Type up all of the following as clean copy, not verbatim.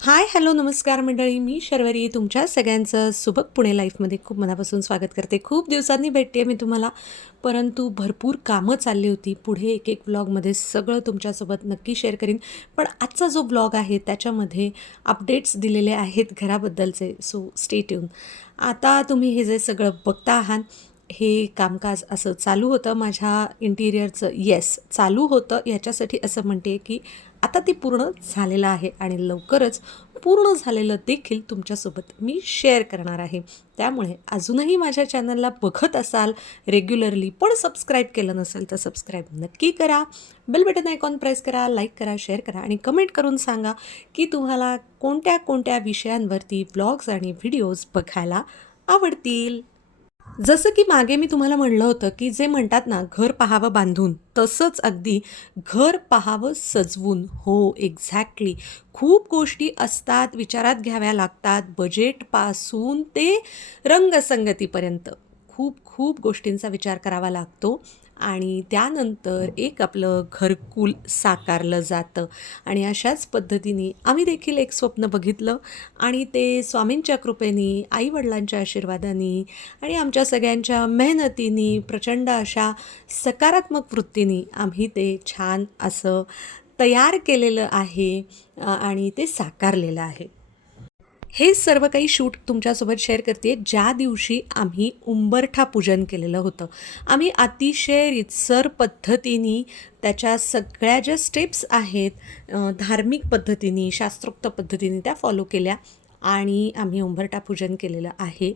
हाय, hello, नमस्कार मंडळी. मी शर्वरी तुमच्या सगळ्यांचं सुबक पुणे लाईफमध्ये खूप मनापासून स्वागत करते. खूप दिवसांनी भेटते मी तुम्हाला, परंतु भरपूर कामं चालली होती. पुढे एक व्लॉगमध्ये सगळं तुमच्यासोबत नक्की शेअर करीन. पण आजचा जो व्लॉग आहे त्याच्यामध्ये अपडेट्स दिलेले आहेत घराबद्दलचे, सो स्टे ट्यून. आता तुम्ही हे जे सगळं बघता आहात, हे कामकाज असं चालू होतं माझ्या इंटिरियरचं. येस, चालू होतं याच्यासाठी असं म्हणते की आता ती पूर्ण झालेलं आहे आणि लवकरच पूर्ण झालेलं देखील तुमच्यासोबत मी शेअर करणार आहे. त्यामुळे अजूनही माझ्या चॅनलला बघत असाल रेग्युलरली पण सबस्क्राईब केलं नसेल तर सबस्क्राईब नक्की करा. बेल बटन आयकॉन प्रेस करा, लाईक करा, शेअर करा आणि कमेंट करून सांगा की तुम्हाला कोणत्या कोणत्या विषयांवरती व्लॉग्स आणि व्हिडिओज बघायला आवडतील. जसं की मागे मी तुम्हाला म्हणलं होतं की जे म्हणतात ना, घर पाहावं बांधून, तसंच अगदी घर पाहावं सजवून. हो, एक्झॅक्टली. खूप गोष्टी असतात, विचारात घ्याव्या लागतात, बजेटपासून ते रंगसंगतीपर्यंत. खूप खूप गोष्टींचा विचार करावा लागतो आणि त्यानंतर एक आपलं घरकुल साकारलं जातं. आणि अशाच पद्धतीने आम्ही देखील एक स्वप्न बघितलं आणि ते स्वामींच्या कृपेने, आईवडिलांच्या आशीर्वादाने आणि आमच्या सगळ्यांच्या मेहनतीने, प्रचंड अशा सकारात्मक वृत्तीने आम्ही ते छान असं तयार केलेलं आहे आणि ते साकारलेलं आहे. हे सर्व काही शूट तुमच्यासोबत शेअर करते ज्या दिवशी आम्ही उंबरठा पूजन केलेलं होतं. आम्ही अतिशय रीतसर पद्धतीने त्याच्या सगळ्या ज्या स्टेप्स आहेत, धार्मिक पद्धतीने, शास्त्रोक्त पद्धतीने त्या फॉलो केल्या आणि आम्ही उंबरठा पूजन केलेलं आहे.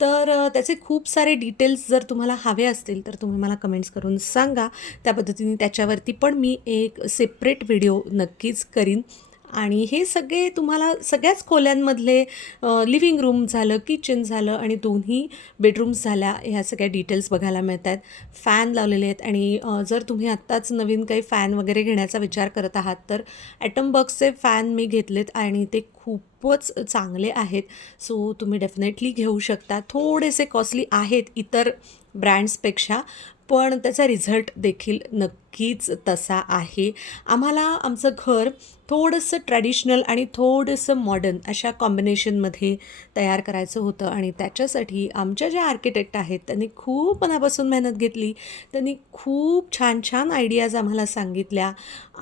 तर त्याचे खूप सारे डिटेल्स जर तुम्हाला हवे असतील तर तुम्ही मला कमेंट्स करून सांगा. त्या पद्धतीने त्याच्यावरती पण मी एक सेपरेट व्हिडिओ नक्कीच करीन. आणि हे सगळे तुम्हाला सगळ्याच खोल्यांमधले लिव्हिंग रूम झालं, किचन झालं आणि दोन्ही बेडरूम्स झाल्या, ह्या सगळ्या डिटेल्स बघायला मिळत आहेत. फॅन लावलेले आहेत आणि जर तुम्ही आत्ताच नवीन काही फॅन वगैरे घेण्याचा विचार करत आहात तर ॲटमबर्गचे फॅन मी घेतलेत आणि ते खूपच चांगले आहेत. सो तुम्ही डेफिनेटली घेऊ शकता. थोडेसे कॉस्टली आहेत इतर ब्रँड्सपेक्षा, पण त्याचा रिझल्ट देखील नक्कीच तसा आहे. आम्हाला आमचं घर थोडंसं ट्रॅडिशनल आणि थोडंसं मॉडर्न अशा कॉम्बिनेशनमध्ये तयार करायचं होतं आणि त्याच्यासाठी आमच्या ज्या आर्किटेक्ट आहेत त्यांनी खूप मनापासून मेहनत घेतली. त्यांनी खूप छान छान आयडियाज आम्हाला सांगितल्या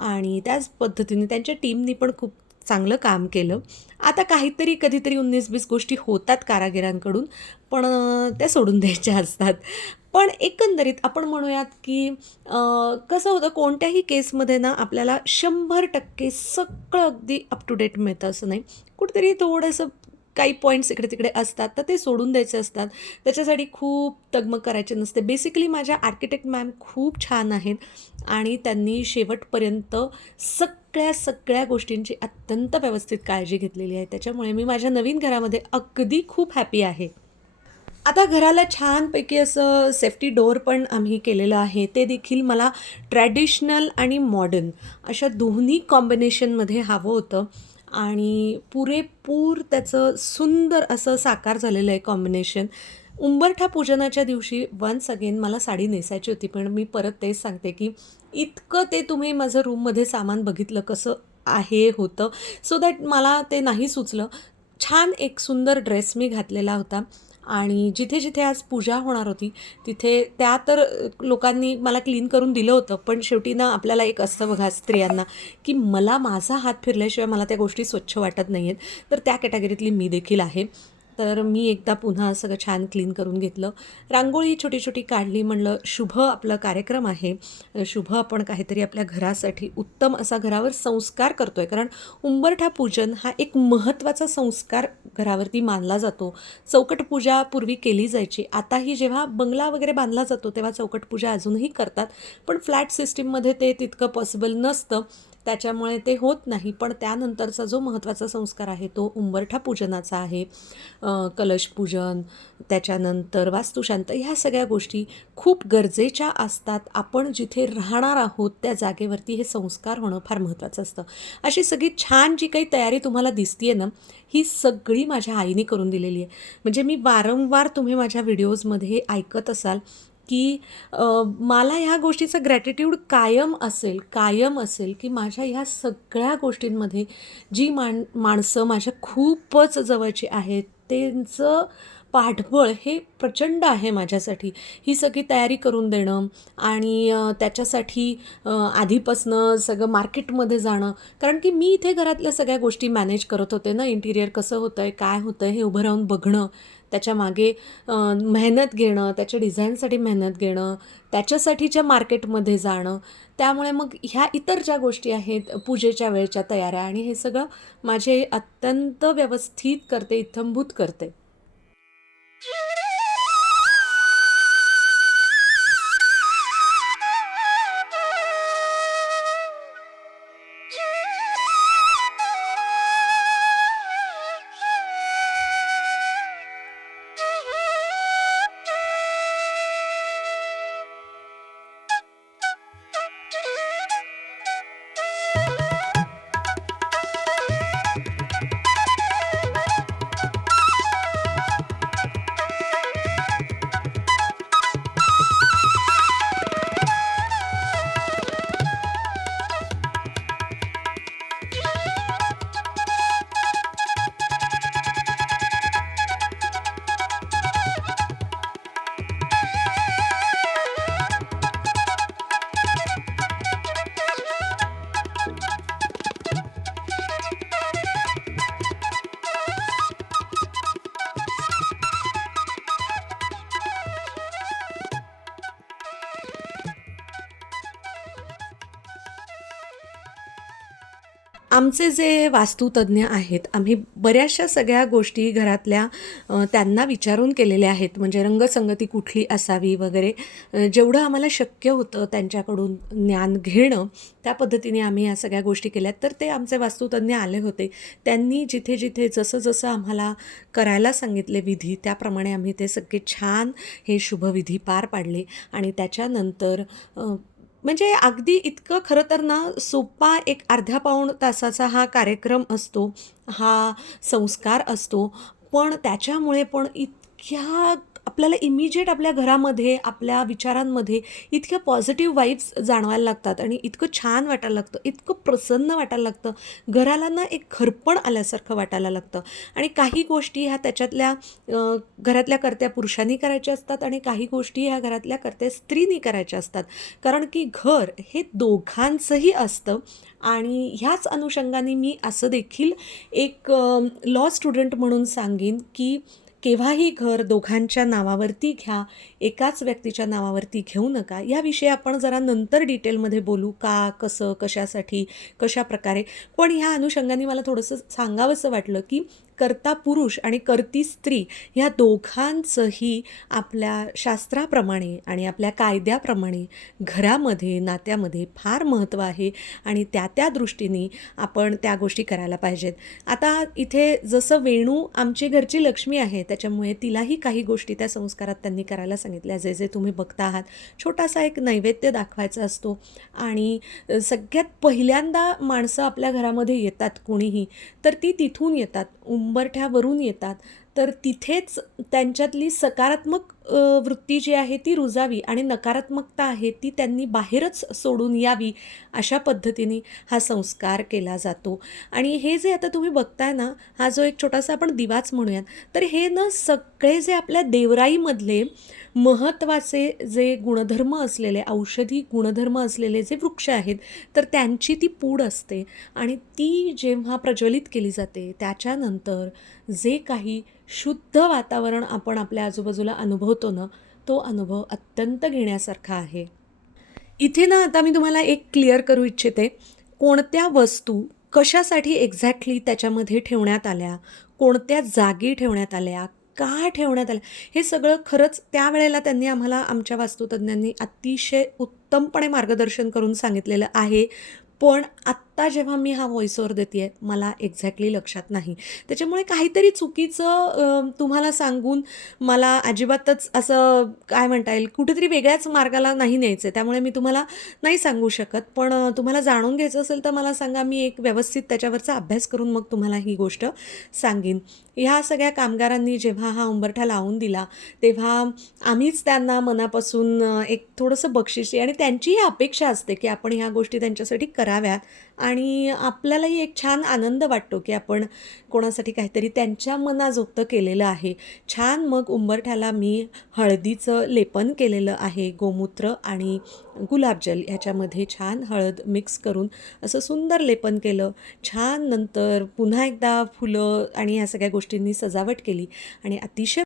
आणि त्याच पद्धतीने त्यांच्या टीमनी पण खूप चांगलं काम केलं. आता काहीतरी कधीतरी 19-20 गोष्टी होतात कारागिरांकडून, पण त्या सोडून द्यायच्या असतात. पण एकंदरीत आपण म्हणूयात की कसं होतं कोणत्याही केसमध्ये ना आपल्याला 100% सगळं अगदी अप टू डेट मिळतं असं नाही. कुठेतरी थोडंसं काही पॉईंट्स इकडे-तिकडे असतात, तर ते सोडून द्यायचे असतात. त्याच्यासाठी खूप तगमग करायची नसते. बेसिकली माझ्या आर्किटेक्ट मॅम खूप छान आहेत आणि त्यांनी शेवटपर्यंत सगळ्या गोष्टींची अत्यंत व्यवस्थित काळजी घेतलेली आहे. त्याच्यामुळे मी माझ्या नवीन घरामध्ये अगदी खूप हॅपी आहे. आता घराला छानपैकी असं सेफ्टी डोअर पण आम्ही केलेलं आहे. ते देखील मला ट्रॅडिशनल आणि मॉडर्न अशा दोन्ही कॉम्बिनेशनमध्ये हवं होतं आणि पुरेपूर त्याचं सुंदर असं साकार झालेलं आहे कॉम्बिनेशन. उंबरठा पूजनाच्या दिवशी वन्स अगेन मला साडी नेसायची होती, पण मी परत तेच सांगते की इतकं ते तुम्ही माझं रूममध्ये सामान बघितलं कसं आहे होतं, सो दॅट मला ते नाही सुचलं. छान एक सुंदर ड्रेस मी घातलेला होता आणि जिथे-जिथे आज पूजा होणार होती, तिथे त्या तर लोकांनी मला क्लीन करून दिलं होतं. पण शेवटी ना आपल्याला एक असतं बघा स्त्रियांना, की मला माझा हात फिरल्याशिवाय मला त्या गोष्टी स्वच्छ वाटत नाही आहेत. तर त्या कॅटेगरीतली मी देखील आहे. तर मी एकदा पुन्हा सगळं छान क्लीन करून घेतलं. रांगोळी छोटी-छोटी काढली. म्हणलं शुभ आपला कार्यक्रम आहे. शुभ आपण काहीतरी आपल्या घरासाठी उत्तम असा घरावर संस्कार करतोय. कारण उंबरठा पूजन हा एक महत्त्वाचा संस्कार घरावरती मानला जातो. चौकट पूजा पूर्वी केली जायची. आताही जेव्हा बंगला वगैरे बांधला जातो तेव्हा चौकट पूजा अजूनही करतात. पण फ्लॅट सिस्टीममध्ये ते तितकं पॉसिबल नसतं. त्याच्यामुळे ते होत नाही. पण त्यानंतरचा जो महत्त्वाचा संस्कार आहे तो उंबरठा पूजनाचा आहे. कलशपूजन, त्याच्यानंतर वास्तुशांत, ह्या सगळ्या गोष्टी खूप गरजेच्या असतात. आपण जिथे राहणार आहोत त्या जागेवरती हे संस्कार होणं फार महत्त्वाचं असतं. अशी सगळी छान जी काही तयारी तुम्हाला दिसते आहे ना, ही सगळी माझ्या आईने करून दिलेली आहे. म्हणजे मी वारंवार तुम्ही माझ्या व्हिडिओजमध्ये ऐकत असाल की मला ह्या गोष्टीचं ग्रॅटिट्यूड कायम असेल की माझ्या ह्या सगळ्या गोष्टींमध्ये जी माणसं माझ्या खूपच जवळची आहेत, त्यांचं पाठबळ हे प्रचंड आहे माझ्यासाठी. ही सगळी तयारी करून देणं आणि त्याच्यासाठी आधीपासनं सगळं मार्केटमध्ये जाणं. कारण की मी इथे घरातल्या सगळ्या गोष्टी मॅनेज करत होते ना, इंटिरियर कसं होतं आहे, काय होतं आहे, हे उभं राहून बघणं, त्याच्यामागे मेहनत घेणं, त्याच्या डिझाईनसाठी मेहनत घेणं, त्याच्यासाठीच्या मार्केटमध्ये जाणं. त्यामुळे मग ह्या इतर ज्या गोष्टी आहेत, पूजेच्या वेळच्या तयाऱ्या आणि हे सगळं माझे अत्यंत व्यवस्थित करते, इत्थंभूत करते. आमचे जे वास्तुतज्ञ आहेत, आम्ही बऱ्याचशा सगळ्या गोष्टी घरातल्या त्यांना विचारून केलेल्या आहेत. म्हणजे रंगसंगती कुठली असावी वगैरे जेवढं आम्हाला शक्य होतं त्यांच्याकडून ज्ञान घेणं, त्या पद्धतीने आम्ही या सगळ्या गोष्टी केल्यात. तर ते आमचे वास्तुतज्ञ आले होते. त्यांनी जिथे-जिथे जसं-जसं आम्हाला करायला सांगितले विधी, त्याप्रमाणे आम्ही ते सगळे छान हे शुभविधी पार पाडले आणि त्याच्यानंतर म्हणजे अगदी इतकं खरं तर ना सोपा एक अर्ध्या पाऊण तासाचा हा कार्यक्रम असतो, हा संस्कार असतो. पण त्याच्यामुळे पण इतक्या आपल्याला इमिजिएट आपल्या घरामध्ये, आपल्या विचारांमध्ये इतक्या पॉझिटिव्ह वाइब्स जाणवायला लागतात आणि इतकं छान वाटायला लागतं, इतकं प्रसन्न वाटायला लागतं. घराला ना एक घरपण आल्यासारखं वाटायला लागतं आणि काही गोष्टी ह्या त्याच्यातल्या घरातल्या कर्त्या पुरुषांनी करायच्या असतात आणि काही गोष्टी ह्या घरातल्या कर्त्या स्त्रीनी करायच्या असतात. कारण की घर हे दोघांचंही असतं आणि ह्याच अनुषंगाने मी असं देखील एक लॉ स्टुडंट म्हणून सांगेन की केव्हाही घर दोघांच्या नावावरती घ्या, एकाच व्यक्तीच्या नावावरती घेऊ नका. याविषयी आपण जरा नंतर डिटेलमध्ये बोलू, का, कसं, कशासाठी, कशाप्रकारे. पण ह्या अनुषंगाने मला थोडंसं सांगावंसं वाटलं की कर्ता पुरुष आणि कर्ती स्त्री ह्या दोघांचंही आपल्या शास्त्राप्रमाणे आणि आपल्या कायद्याप्रमाणे घरामध्ये, नात्यामध्ये फार महत्त्व आहे आणि त्या दृष्टीने आपण त्या गोष्टी करायला पाहिजेत. आता इथे जसं वेणू आमची घरची लक्ष्मी आहे, त्याच्यामुळे तिलाही काही गोष्टी त्या संस्कारात त्यांनी करायला सांगितल्या. जे जे तुम्ही बघता आहात, छोटासा एक नैवेद्य दाखवायचा असतो आणि सगळ्यात पहिल्यांदा माणसं आपल्या घरामध्ये येतात कोणीही, तर ती तिथून येतात, उंबरठ्यावरून येतात. तर तिथेच त्यांच्यातली सकारात्मक वृत्ती जी आहे ती रुजावी आणि नकारात्मकता आहे ती त्यांनी बाहेरच सोडून यावी, अशा पद्धतीने हा संस्कार केला जातो. आणि हे जे आता तुम्ही बघताय ना, हा जो एक छोटासा आपण दिवाच म्हणूयात, तर हे ना सगळे जे आपल्या देवराईमधले महत्त्वाचे जे गुणधर्म असलेले, औषधी गुणधर्म असलेले जे वृक्ष आहेत, तर त्यांची ती पूड असते आणि ती जेव्हा प्रज्वलित केली जाते, त्याच्यानंतर जे काही शुद्ध वातावरण आपण आपल्या आजूबाजूला अनुभवतो ना, तो अनुभव अत्यंत घेण्यासारखा आहे. इथे ना आता मी तुम्हाला एक क्लिअर करू इच्छिते. कोणत्या वस्तू कशासाठी एक्झॅक्टली त्याच्यामध्ये ठेवण्यात आल्या, कोणत्या जागी ठेवण्यात आल्या, का ठेवण्यात आल्या, हे सगळं खरंच त्यावेळेला त्यांनी आम्हाला आमच्या वास्तुतज्ञांनी अतिशय उत्तमपणे मार्गदर्शन करून सांगितलेलं आहे. पण आत्ता जेव्हा मी हा व्हॉईस ओव्हर देते आहे मला एक्झॅक्टली लक्षात नाही. त्याच्यामुळे काहीतरी चुकीचं तुम्हाला सांगून मला अजिबातच असं काय म्हणता येईल कुठेतरी वेगळ्याच मार्गाला नाही न्यायचं आहे. त्यामुळे मी तुम्हाला नाही सांगू शकत. पण तुम्हाला जाणून घ्यायचं असेल तर मला सांगा, मी एक व्यवस्थित त्याच्यावरचा अभ्यास करून मग तुम्हाला ही गोष्ट सांगेन. ह्या सगळ्या कामगारांनी जेव्हा हा उंबरठा लावून दिला तेव्हा आम्हीच त्यांना मनापासून एक थोडंसं बक्षीस आणि त्यांचीही अपेक्षा असते की आपण ह्या गोष्टी त्यांच्यासाठी कराव्यात आणि आपल्यालाही एक छान आनंद वाटतो की आपण कोणासाठी काहीतरी त्यांच्या मनाजोगतं केलेलं आहे. छान मग उंबरठ्याला मी हळदीचं लेपन केलेलं आहे. गोमूत्र आणि गुलाबजल ह्याच्यामध्ये छान हळद मिक्स करून असं सुंदर लेपन केलं. छान नंतर पुन्हा एकदा फुलं आणि ह्या सगळ्या गोष्टींनी सजावट केली आणि अतिशय